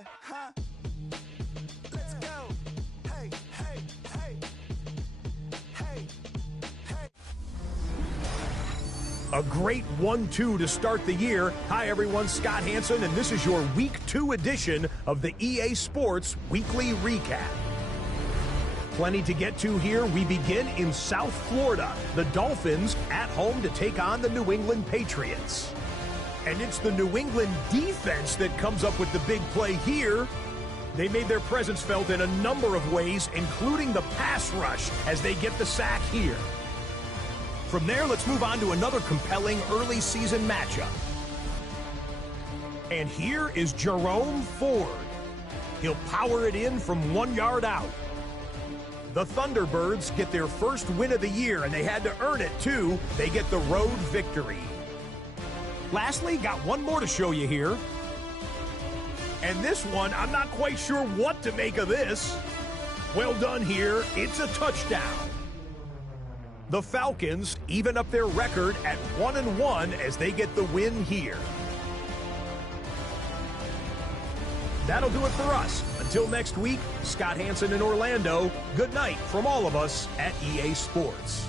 Yeah, huh? Let's go. Hey, hey, hey. Hey, hey. A great 1-2 to start the year. Hi, everyone. Scott Hansen, and this is your Week 2 edition of the EA Sports Weekly Recap. Plenty to get to here. We begin in South Florida. The Dolphins at home to take on the New England Patriots. And it's the New England defense that comes up with the big play here. They made their presence felt in a number of ways, including the pass rush as they get the sack here. From there, let's move on to another compelling early season matchup. And here is Jerome Ford. He'll power it in from 1 yard out. The Thunderbirds get their first win of the year, and they had to earn it, too. They get the road victory. Lastly, got one more to show you here. And this one, I'm not quite sure what to make of this. Well done here. It's a touchdown. The Falcons even up their record at 1-1 as they get the win here. That'll do it for us. Until next week, Scott Hansen in Orlando. Good night from all of us at EA Sports.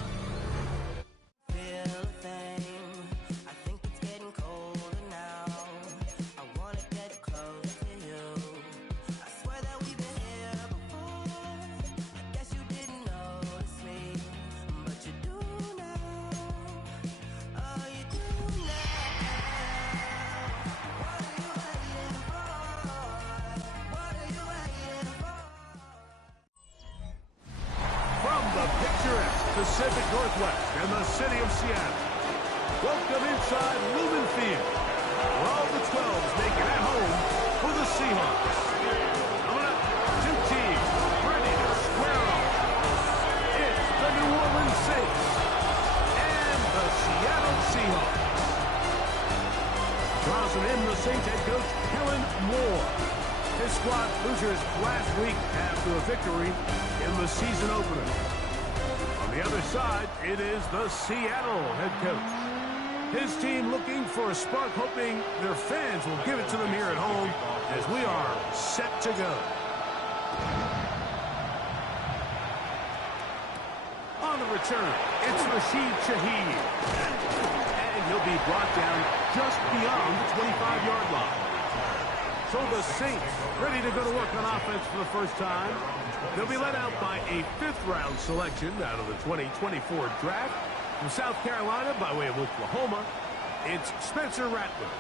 Pacific Northwest and the city of Seattle. Welcome inside Lumen Field, where all the 12s make it at home for the Seahawks. Coming up, two teams ready to square off. It's the New Orleans Saints and the Seattle Seahawks. Johnson in the Saints head coach Kellen Moore. His squad losers last week after a victory in the season opener. On the other side, it is the Seattle head coach. His team looking for a spark, hoping their fans will give it to them here at home as we are set to go. On the return, it's Rashid Shaheed. And he'll be brought down just beyond the 25-yard line. So the Saints ready to go to work on offense for the first time. They'll be led out by a fifth-round selection out of the 2024 draft. From South Carolina, by way of Oklahoma, it's Spencer Rattler.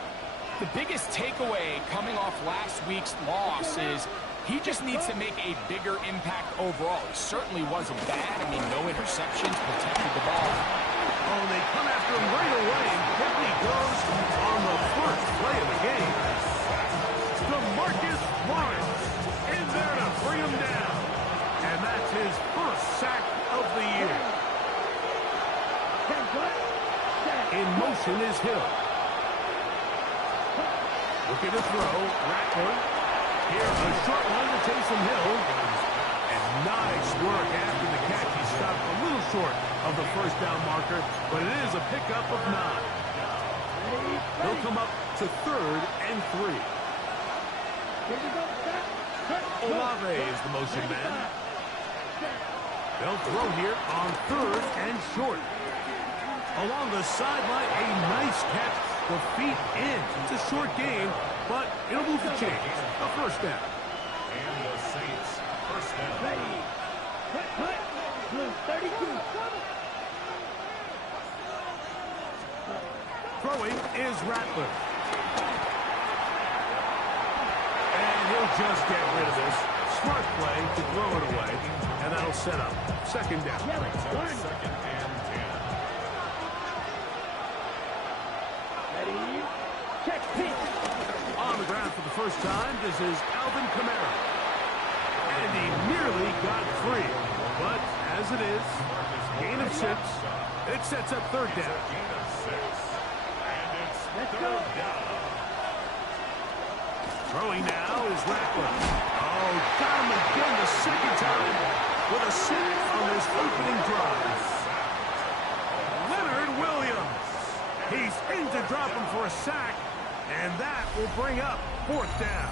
The biggest takeaway coming off last week's loss is he just needs to make a bigger impact overall. He certainly wasn't bad. I mean, no interceptions, protected the ball. Oh, and they come after him right away, and quickly goes on the first play of the game. DeMarcus Lawrence in there to bring him down. And that's his first sack of the year. In motion is Hill. Looking to throw, Rattler. Here, a short one to Taysom Hill. And nice work after the catch. He stopped a little short of the first down marker, but it is a pickup of 9. He'll come up to 3rd and 3. Olave is the motion man. They'll throw here on 3rd and short. Along the sideline, a nice catch. The feet in. It's a short game, but it'll move the chains. A first down. And the Saints, first down. Ready. Blue 32. Throwing is Rattler. And he'll just get rid of this. Smart play to throw it away. And that'll set up second down. Second and 10. Ready. Check pitch. On the ground for the first time, this is Alvin Kamara. And he nearly got free. But as it is, gain of 6. It sets up third down. Gain of 6. And it's Let's third go. down. Throwing now is Rattler. Oh, got him again the second time with a sack on his opening drive. Leonard Williams. He's in to drop him for a sack, and that will bring up fourth down.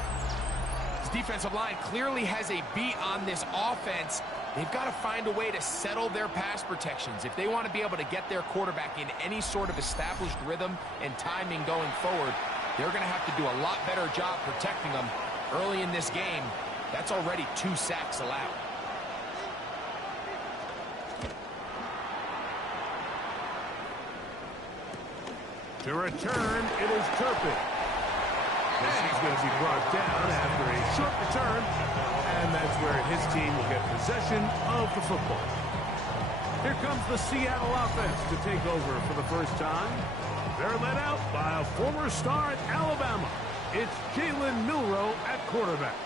This defensive line clearly has a beat on this offense. They've got to find a way to settle their pass protections. If they want to be able to get their quarterback in any sort of established rhythm and timing going forward, they're going to have to do a lot better job protecting them early in this game. That's already 2 sacks allowed. To return, it is Turpin. And he's going to be brought down after a short return, and that's where his team will get possession of the football. Here comes the Seattle offense to take over for the first time. They're led out by a former star at Alabama. It's Milroe at quarterback.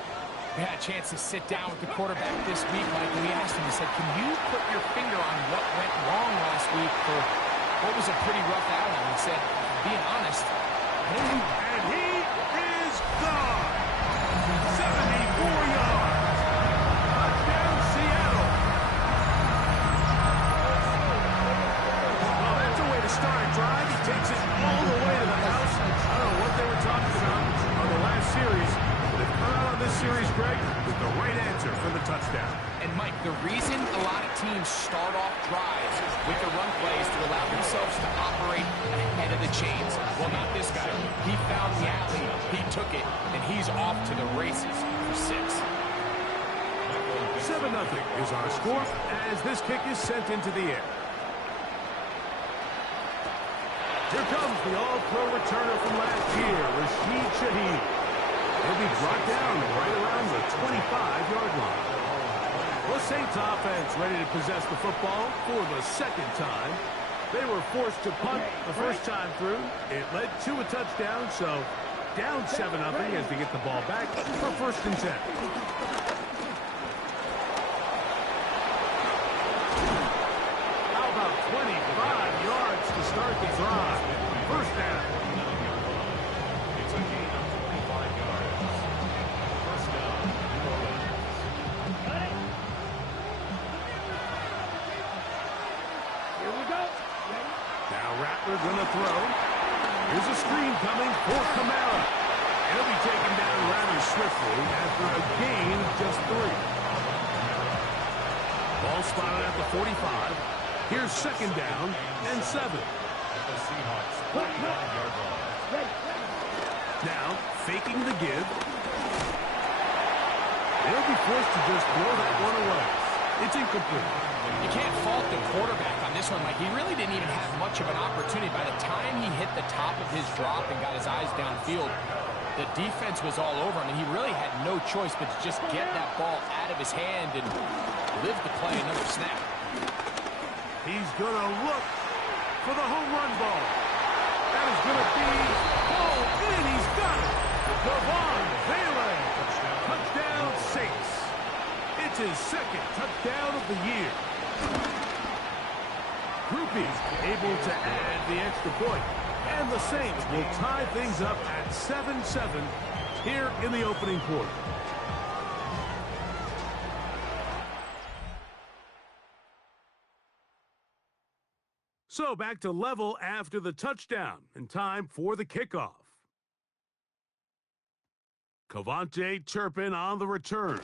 We had a chance to sit down with the quarterback this week, Mike, and we asked him, he said, can you put your finger on what went wrong last week for what was a pretty rough outing? He said, being honest, and he is gone. 74 yards. Touchdown, Seattle. Well, that's a way to start a drive. He takes it all the way to the house. I don't know what they were talking about on the last series, but they've come out on this series, Greg, with the right answer for the touchdown. And Mike, the reason a lot of teams start off drives with the run plays to allow themselves to operate ahead of the chains. Well, not this guy. He found the alley, he took it, and he's off to the races for 6. 7-0 is our score as this kick is sent into the air. Here comes the all-pro returner from last year, Rashid Shaheed. He'll be brought down right around the 25-yard line. The Saints offense ready to possess the football for the second time. They were forced to punt the first time through. It led to a touchdown, so down 7-0 as they get the ball back for 1st and 10. How about 25 yards to start the drive? 1st down. It's a gain of 25 yards. 1st down. Here we go. Now Rattler gonna throw. Here's a screen coming for Kamara. He'll be taken down rather swiftly after a gain of just 3. Ball spotted at the 45. Here's 2nd down and 7. The Seahawks 49-yard line. Now faking the give. They'll be forced to just throw that one away. It's incomplete. You can't fault the quarterback on this one, Mike. He really didn't even have much of an opportunity. By the time he hit the top of his drop and got his eyes downfield, the defense was all over him, and he really had no choice but to just get that ball out of his hand and live to play another snap. He's going to look for the home run ball. That is going to be pulled in. He's got it. Devon Bailey. Touchdown, Saints. It's his 2nd touchdown of the year. Groupies able to add the extra point. And the Saints will tie things up at 7-7 here in the opening quarter. So back to level after the touchdown, and time for the kickoff. Cavante Turpin on the return.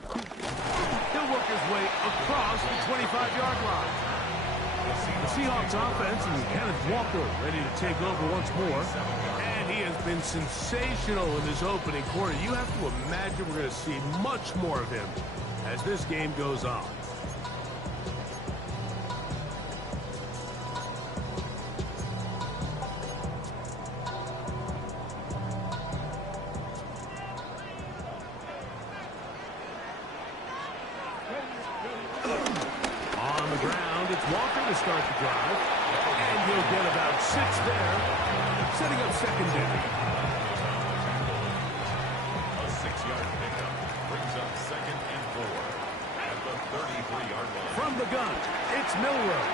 He'll work his way across the 25-yard line. The Seahawks offense and Kenneth Walker ready to take over once more. And he has been sensational in this opening quarter. You have to imagine we're going to see much more of him as this game goes on. Walker to start the drive, and he'll get about 6 there, setting up secondary. A 6-yard pickup brings up 2nd and 4 at the 33-yard line. From the gun, it's Milroe.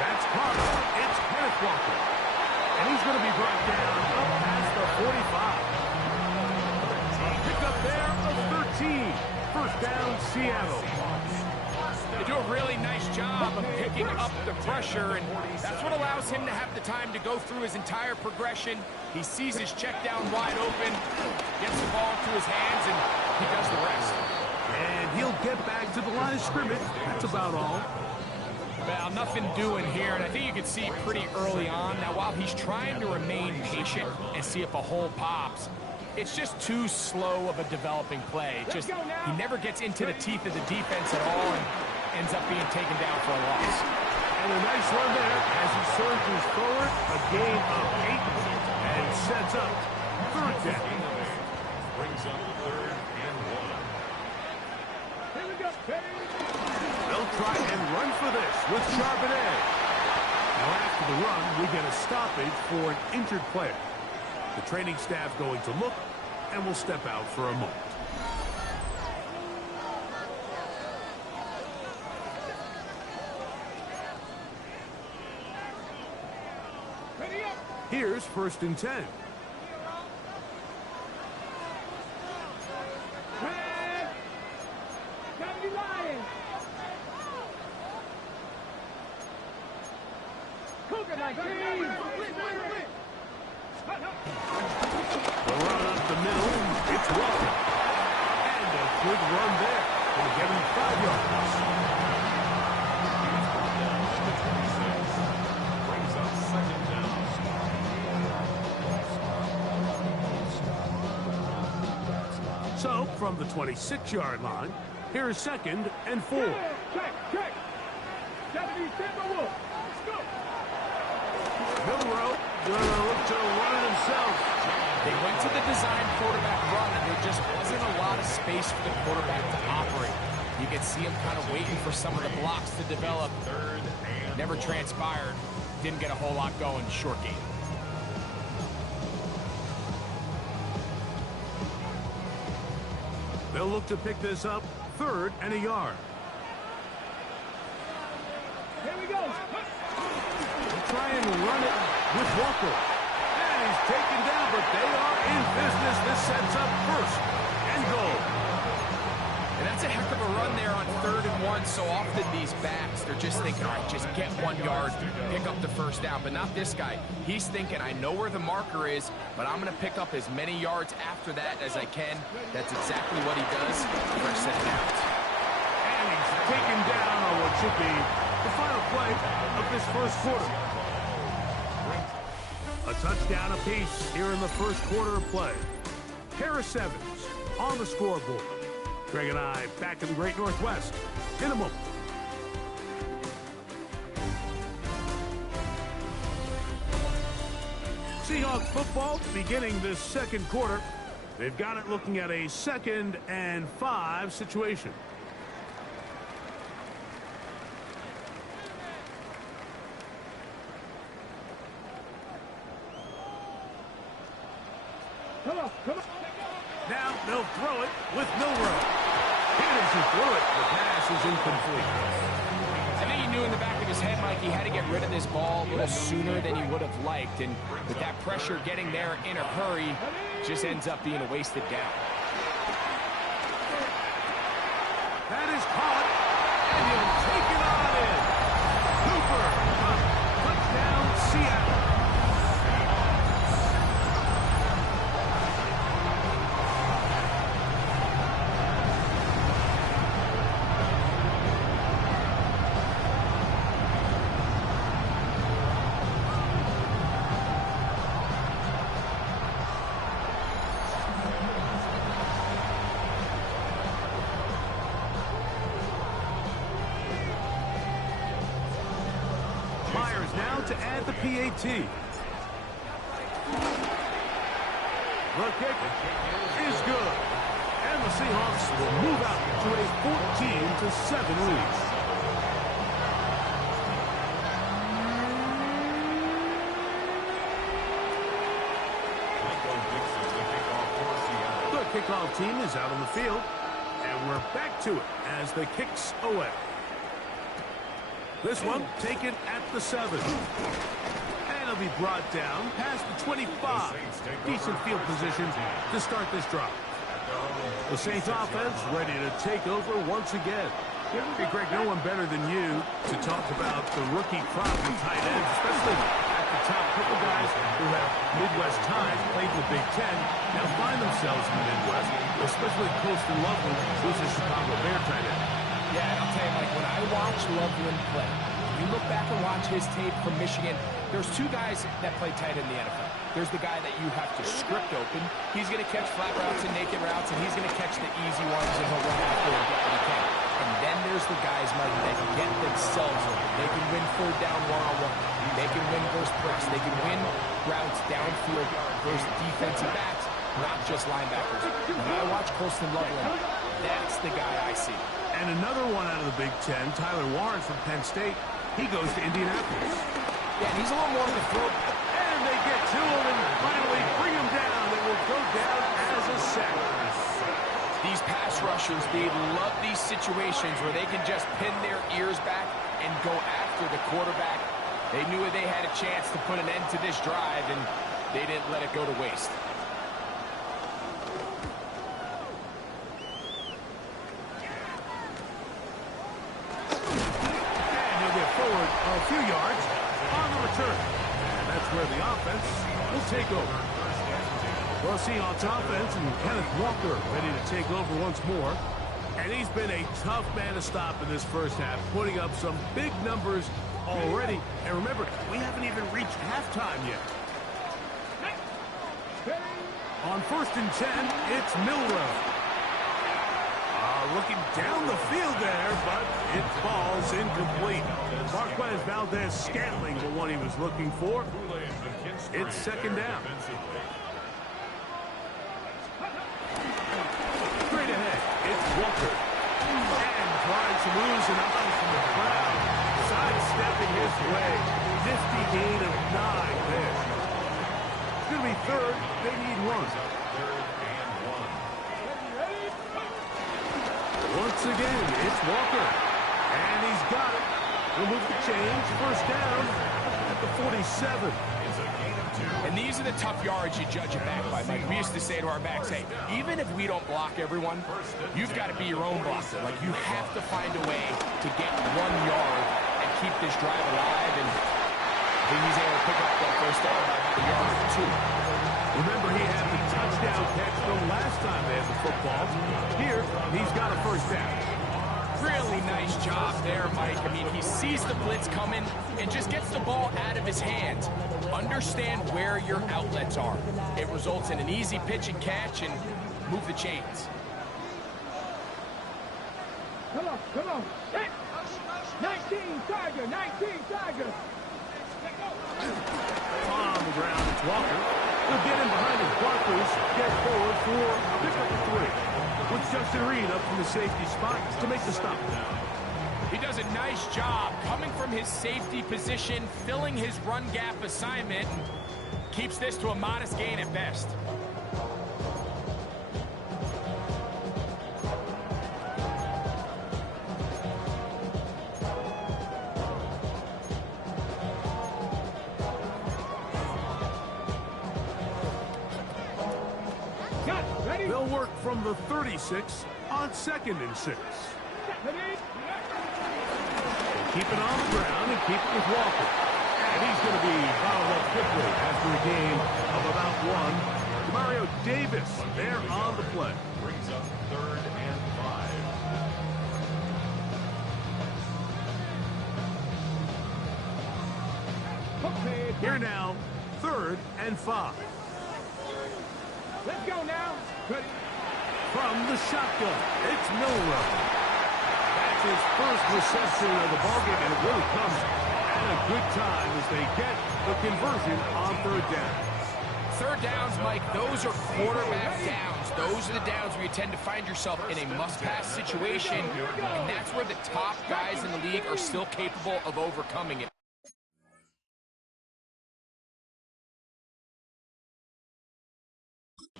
That's caught. It's Kenneth Walker, and he's going to be brought down up past the 45. A pickup there of 13. 1st down, Seattle. They do a really nice job of picking up the pressure, and that's what allows him to have the time to go through his entire progression. He sees his check down wide open, gets the ball to his his hands, and he does the rest. And he'll get back to the line of scrimmage. That's about all. Well, nothing doing here, and I think you can see pretty early on. Now, while he's trying to remain patient and see if a hole pops, it's just too slow of a developing play. Just he never gets into the teeth of the defense at all and ends up being taken down for a loss. And a nice run there as he surges forward. A gain of 8 and sets up third down. Brings up 3rd and 1. Here we go, baby. They'll try and run for this with Charbonnet. Now after the run, we get a stoppage for an injured player. The training staff going to look, and will step out for a moment. Here's 1st and 10. Cougar 19. The run up the middle, it's Walker. And a good run there. Gonna get him 5 yards. Brings up 2nd down. So, from the 26-yard line, here's 2nd and 4. Check. Deputy Timberwolf. Let's go. Milroe gonna look to run it himself. They went to the design quarterback run, and there just wasn't a lot of space for the quarterback to operate. You could see him kind of waiting for some of the blocks to develop. 3rd and Never transpired. Didn't get a whole lot going. Short game. They'll look to pick this up 3rd and a yard. Here we go. They'll try and run it with Walker. And he's taken down, but they are in business. This sets up 1st and goal. And that's a heck of a run there on 3rd and 1. So often these backs, they're just thinking, all right, just get 1 yard, pick up the 1st down. But not this guy. He's thinking, I know where the marker is, but I'm going to pick up as many yards after that as I can. That's exactly what he does. First set it out. And he's taken down on what should be the final play of this 1st quarter. A touchdown apiece here in the 1st quarter of play. Harris Evans on the scoreboard. Greg and I back in the Great Northwest in a moment. Seahawks football beginning this 2nd quarter. They've got it looking at a 2nd and 5 situation. Come on. Now they'll throw it with Milroe. Peters who threw it. The pass is incomplete. I think he knew in the back of his head, Mike, he had to get rid of this ball a little sooner than he would have liked. And with that pressure getting there in a hurry, just ends up being a wasted down. That is caught, and he'll take it on in. Cooper, touchdown, Seattle. To add the PAT. The kick is good. And the Seahawks will move out to a 14-7 lead. The kickoff team is out on the field. And we're back to it as the kicks away. This one taken at the 7. And it'll be brought down past the 25. Decent field position to start this drive. The Saints offense ready to take over once again. Hey, Greg, no one better than you to talk about the rookie crop in tight ends, especially at the top. Couple guys who have Midwest ties, played in the Big Ten, now find themselves in the Midwest. especially Colston Loveland, who's a Chicago Bear tight end. Yeah, and I'll tell you, Mike, when I watch Loveland play, you look back and watch his tape from Michigan, there's two guys that play tight in the NFL. There's the guy that you have to script open. He's going to catch flat routes and naked routes, and he's going to catch the easy ones, and he'll run after and get what he can. And then there's the guys, Mike, that get themselves open. They can win third down one-on-one. They can win versus press. They can win routes downfield versus defensive backs, not just linebackers. When I watch Colston Loveland, that's the guy I see. And another one out of the Big Ten, Tyler Warren from Penn State. He goes to Indianapolis. Yeah, and he's a little more of the throw. And they get to him and finally bring him down. It will go down as a sack. These pass rushers, they love these situations where they can just pin their ears back and go after the quarterback. They knew they had a chance to put an end to this drive, and they didn't let it go to waste. And he'll get forward a few yards on the return. And that's where the offense will take over. Well, Seahawks offense and Kenneth Walker ready to take over once more. And he's been a tough man to stop in this first half, putting up some big numbers already. And remember, we haven't even reached halftime yet. On 1st and 10, it's Milroe. Looking down the field there, but it falls incomplete. Marquez Valdez-Scantling, the one he was looking for. It's 2nd down. Straight ahead, it's Walker. And trying to lose an eye from the crowd. Sidestepping his way. Nifty gain of 9 there. It's going to be 3rd. They need 1. Once again, it's Walker. And he's got it. He'll move the change. 1st down at the 47. And these are the tough yards you judge a back by, Mike. We used to say to our backs, hey, even if we don't block everyone, you've got to be your own blocker. Like, you have to find a way to get 1 yard and keep this drive alive. And I think he's able to pick up that 1st down by about a yard or 2. Remember, he had the touchdown catch the last time they had the football. Here, he's got a 1st down. Really nice job there, Mike. I mean, he sees the blitz coming and just gets the ball out of his hands. Understand where your outlets are. It results in an easy pitch and catch and move the chains. Come on. Hey. 19 Tiger, 19 Tiger. On the ground, it's Walker. He'll get in behind his blockers, get forward for a pickup of 3. With Justin Reed up from the safety spot to make the stop. He does a nice job coming from his safety position, filling his run gap assignment, and keeps this to a modest gain at best. They'll work from the 36 on 2nd and 6. Keep it on the ground and keep it with Walker. And he's going to be fouled up quickly after a gain of about 1. Mario Davis there on the play. Brings up 3rd and 5. Here now, 3rd and 5. Let's go now. Ready. From the shotgun, it's Milroe. That's his first reception of the ballgame, and it really comes at a good time as they get the conversion on 3rd down. 3rd downs, Mike, those are quarterback downs. Those are the downs where you tend to find yourself in a must-pass situation, and that's where the top guys in the league are still capable of overcoming it.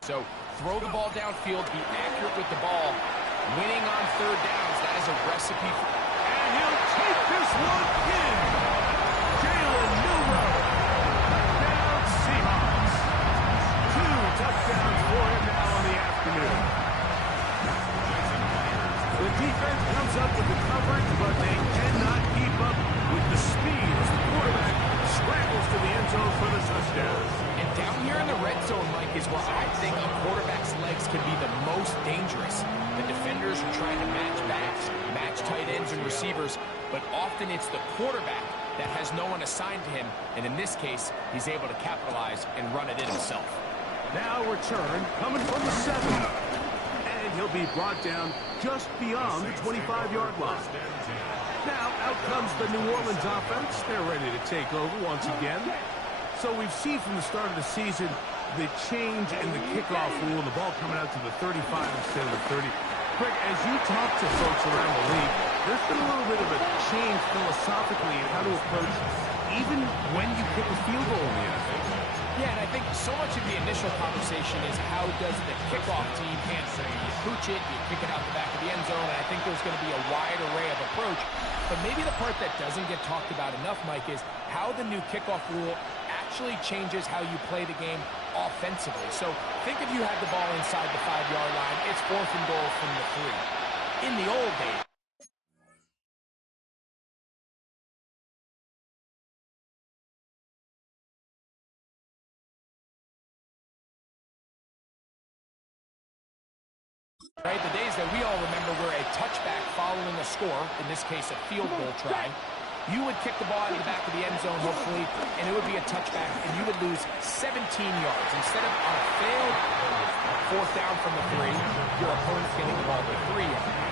So throw the ball downfield, be accurate with the ball. Winning on 3rd downs, that is a recipe for... And he'll take this one in. Jalen Milroe. Touchdown Seahawks. 2 touchdowns for him now in the afternoon. The defense comes up with the coverage, but they cannot keep up with the speed as the quarterback scrambles to the end zone for the touchdown. And down here in the red zone, Mike, is where I think a quarterback's legs can be the most dangerous. The defenders are trying to match backs, match tight ends and receivers, but often it's the quarterback that has no one assigned to him, and in this case, he's able to capitalize and run it in himself. Now return coming from the 7. And he'll be brought down just beyond the 25-yard line. Now out comes the New Orleans offense. They're ready to take over once again. So we've seen from the start of the season the change in the kickoff rule, the ball coming out to the 35 instead of the 30. Greg, as you talk to folks around the league, there's been a little bit of a change philosophically in how to approach even when you kick a field goal in the NFL. Yeah, and I think so much of the initial conversation is how does the kickoff team handle it? You pooch it, you kick it out the back of the end zone, and I think there's going to be a wide array of approach. But maybe the part that doesn't get talked about enough, Mike, is how the new kickoff rule actually changes how you play the game offensively. So think if you had the ball inside the 5-yard line, it's 4th and goal from the 3. In the old days, right, the days that we all remember were a touchback following a score, in this case a field goal try. You would kick the ball out of the back of the end zone, hopefully, and it would be a touchback, and you would lose 17 yards. Instead of on a failed 4th down from the 3, your opponent's getting the ball at the 3-yard line.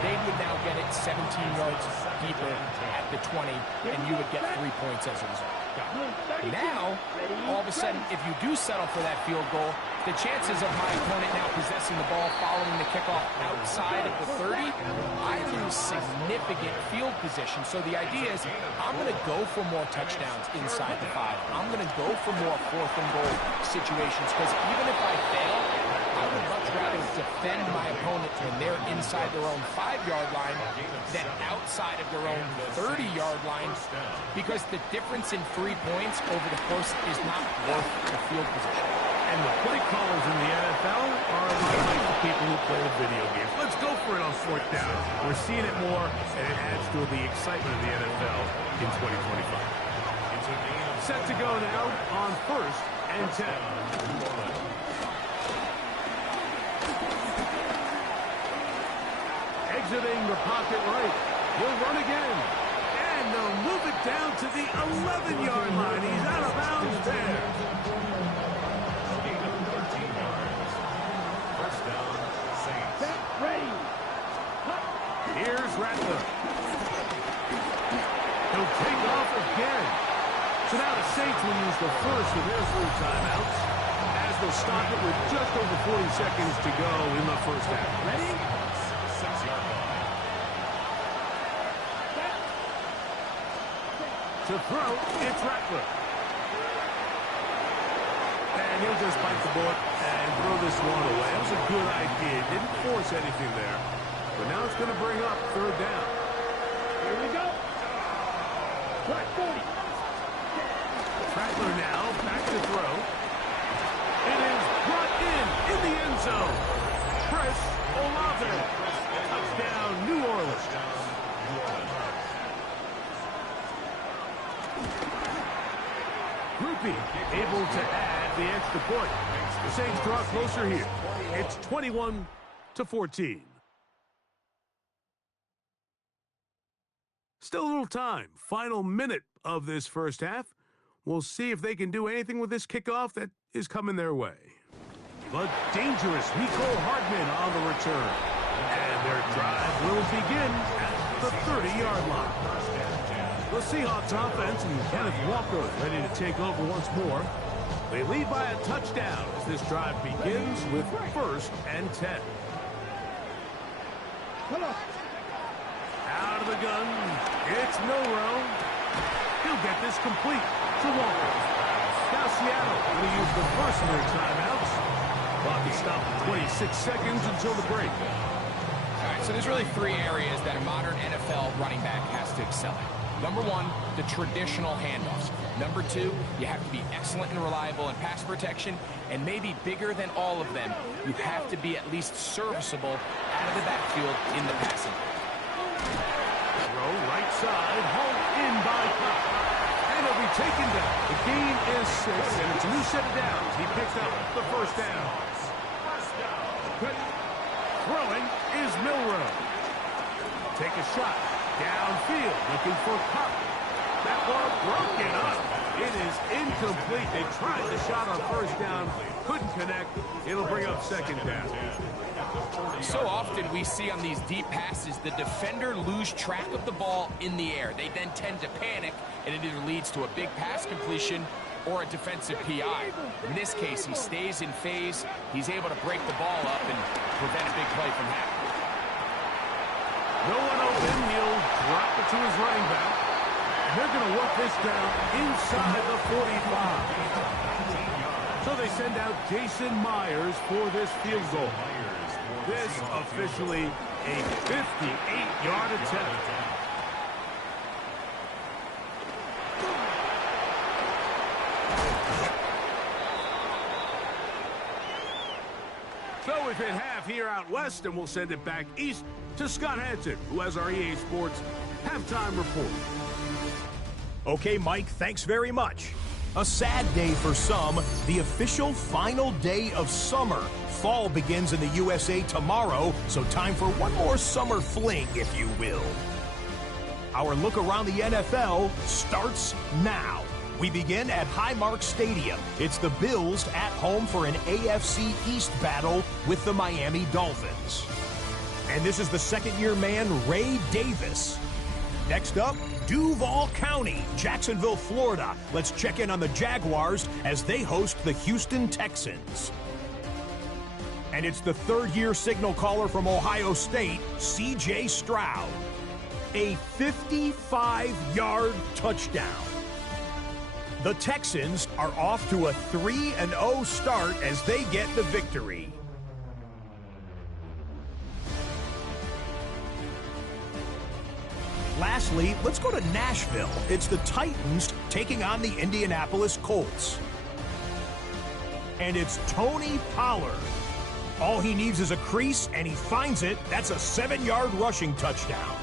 They would now get it 17 yards deeper at the 20, and you would get 3 points as a result. Now, all of a sudden, if you do settle for that field goal, the chances of my opponent now possessing the ball following the kickoff outside of the 30, I lose significant field position. So the idea is I'm going to go for more touchdowns inside the 5. I'm going to go for more 4th and goal situations, because even if I fail, I would much rather defend my opponent when they're inside their own 5-yard line than outside of their own 30-yard line, because the difference in 3 points over the course is not worth the field position. And the play callers in the NFL are a lot like the people who play the video games. Let's go for it on 4th down. We're seeing it more, and it adds to the excitement of the NFL in 2025. Set to go now on 1st and 10. Exiting the pocket right. He'll run again. And they'll move it down to the 11-yard line. He's out of bounds there. Ready. Here's Rattler. He'll take off again. So now the Saints will use the first of their 3 timeouts as they'll stop it with just over 40 seconds to go in the first half. Ready? 6-yard line. To throw, it's Rattler. And he'll just bite the bullet and throw this one away. That was a good idea. Didn't force anything there. But now it's going to bring up 3rd down. Here we go. Right, 40. Rattler now back to throw. It is brought in the end zone. Chris Olave. Touchdown, New Orleans. Groupie able to add the extra point. The Saints draw closer here. It's 21-14. Still a little time. Final minute of this first half. We'll see if they can do anything with this kickoff that is coming their way. The dangerous Mecole Hardman on the return. And their drive will begin at the 30-yard line. The Seahawks offense and Kenneth Walker ready to take over once more. They lead by a touchdown as this drive begins with 1st and 10. Come on. Out of the gun, it's Milroe. He'll get this complete to Walker. Now Seattle going to use the first of their timeouts. Clock is stopped at 26 seconds until the break. All right, so there's really 3 areas that a modern NFL running back has to excel at. Number 1, the traditional handoffs. Number 2, you have to be excellent and reliable in pass protection. And maybe bigger than all of them, you have to be at least serviceable out of the backfield in the passing. Throw right side, hauled in by Cobb. And he'll be taken down. The gain is 6, and it's a new set of downs. He picks up the first down. Throwing is Milroe. Take a shot. Downfield, looking for Cup. That ball broken up. It is incomplete. They tried the shot on first down. Couldn't connect. It'll bring up second down. So often we see on these deep passes, the defender lose track of the ball in the air. They then tend to panic, and it either leads to a big pass completion or a defensive PI. In this case, he stays in phase. He's able to break the ball up and prevent a big play from happening. No one open. He'll drop it to his running back. They're going to work this down inside the 45. So they send out Jason Myers for this field goal. This officially a 58-yard attempt. So we've hit half here out west, and we'll send it back east to Scott Hanson, who has our EA Sports halftime report. Okay, Mike, thanks very much. A sad day for some, the official final day of summer. Fall begins in the USA tomorrow, so time for one more summer fling, if you will. Our look around the NFL starts now. We begin at Highmark Stadium. It's the Bills at home for an AFC East battle with the Miami Dolphins. And this is the second-year man, Ray Davis. Next up, Duval County, Jacksonville, Florida. Let's check in on the Jaguars as they host the Houston Texans. And it's the third-year signal caller from Ohio State, C.J. Stroud. A 55-yard touchdown. The Texans are off to a 3-0 start as they get the victory. Lastly, let's go to Nashville. It's the Titans taking on the Indianapolis Colts. And it's Tony Pollard. All he needs is a crease, and he finds it. That's a 7-yard rushing touchdown.